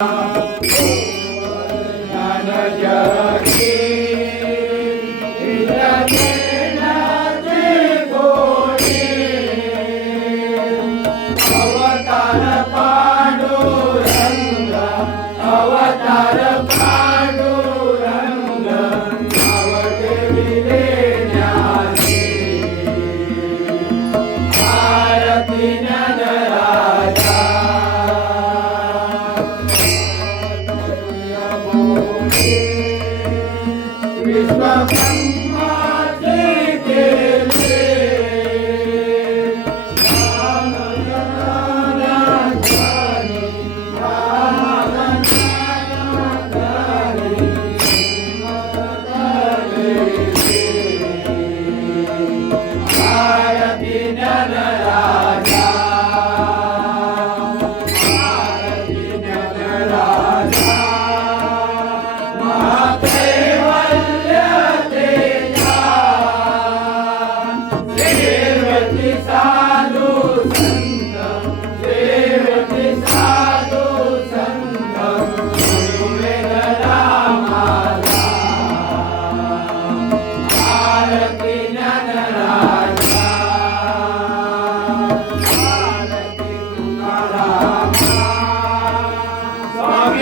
Oh, Baba.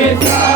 Yes, sir.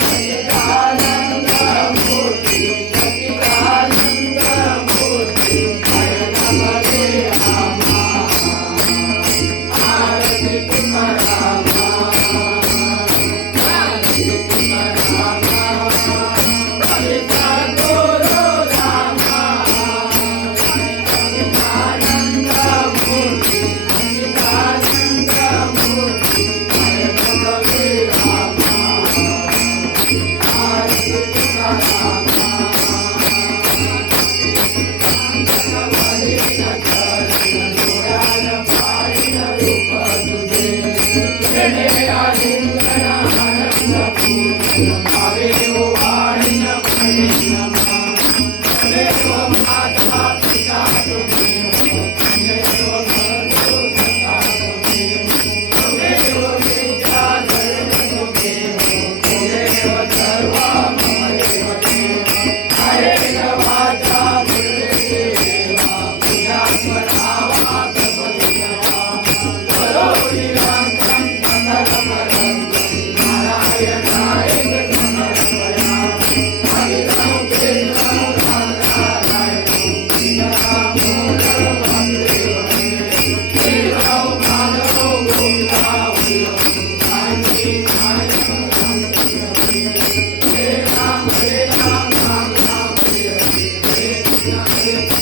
Yeah.